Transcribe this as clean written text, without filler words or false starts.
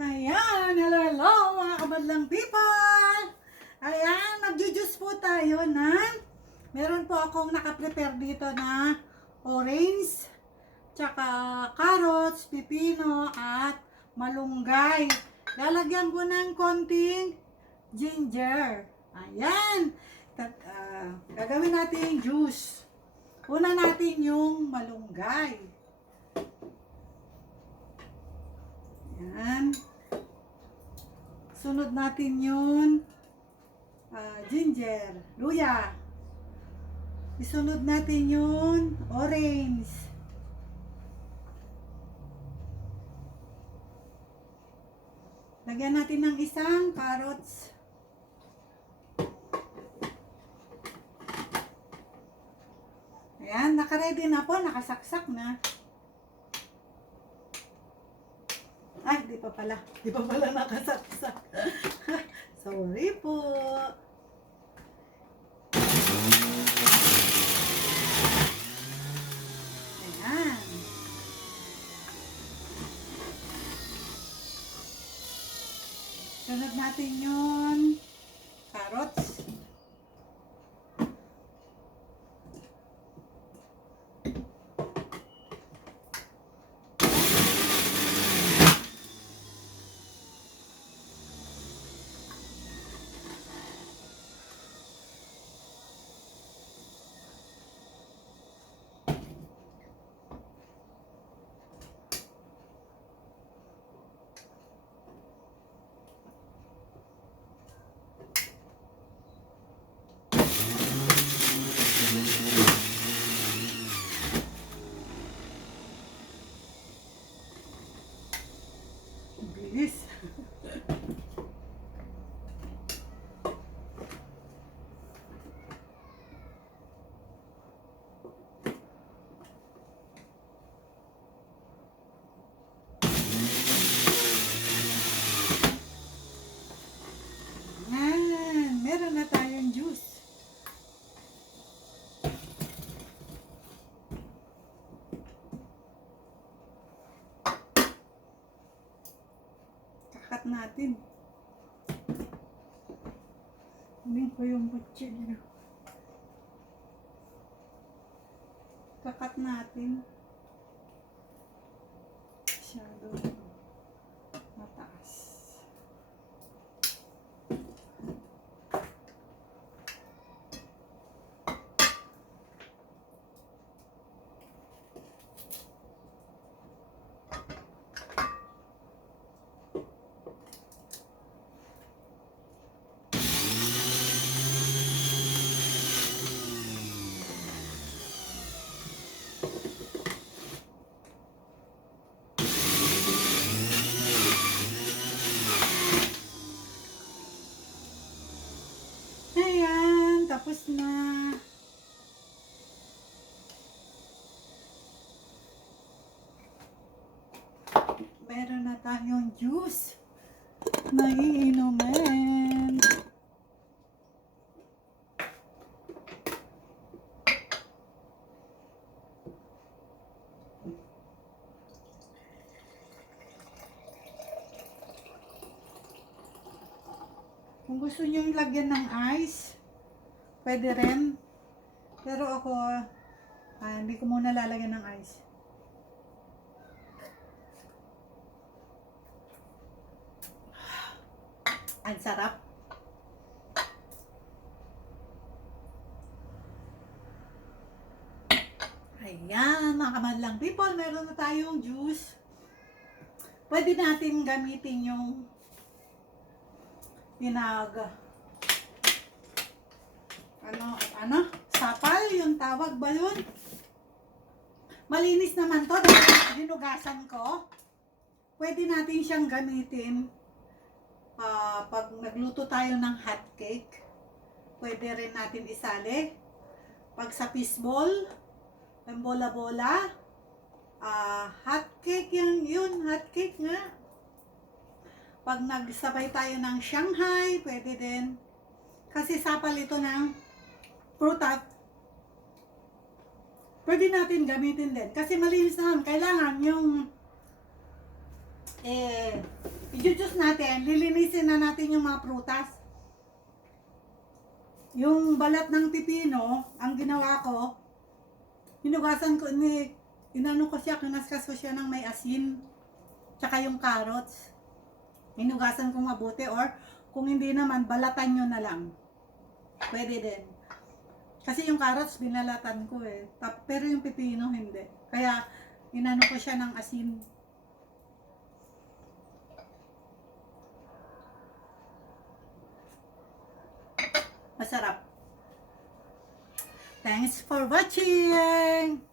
Ayan, hello mga kabadlang people! Ayan, magjujuice po tayo ng meron po akong nakaprepare dito na orange, tsaka carrots, pipino, at malunggay. Lalagyan ko ng konting ginger. Ayan, gagawin natin yung juice. Una natin yung malunggay. Ayan. Sunod natin yung ginger, luya. Isunod natin yung orange. Lagyan natin ng isang carrots. Ayan, nakaready na po, nakasaksak na. Ay, di pa pala. Di pa pala nakasaksak. Sorry po. Ayan. Sunod natin yung carrots. Bilis. Ayan, meron na tayong juice. Kakat natin. Hindi ko yung butchig. Kakat natin. Masyado mataas. Ayan, tapos na. Meron na tayong juice na iinumin. Kung gusto nyo yung lagyan ng ice, pwede rin. Pero ako, hindi ko muna lalagyan ng ice. Ang sarap. Ayan, mga kamadlang people, meron na tayong juice. Pwede natin gamitin yung sapal, yung tawag ba yun? Malinis naman to dahil hinugasan ko. Pwede natin siyang gamitin pag nagluto tayo ng hot cake. Pwede rin natin isali. Pag sa fishball, yung bola-bola, hot cake yun, hot cake nga. Pag nagsabay tayo ng Shanghai, pwede din. Kasi sapal ito ng prutat. Pwede natin gamitin din. Kasi malinis naman. Kailangan yung i-juice natin, lilinisin na natin yung mga prutas. Yung balat ng pipino, ang ginawa ko, hinugasan ko, inano ko siya, kinaskas ko siya ng may asin, tsaka yung carrots. Hinugasan ko mabuti, or kung hindi naman, balatan nyo na lang. Pwede din. Kasi yung carrots, binalatan ko eh. Pero yung pipino, hindi. Kaya, inano ko siya ng asin. Masarap. Thanks for watching!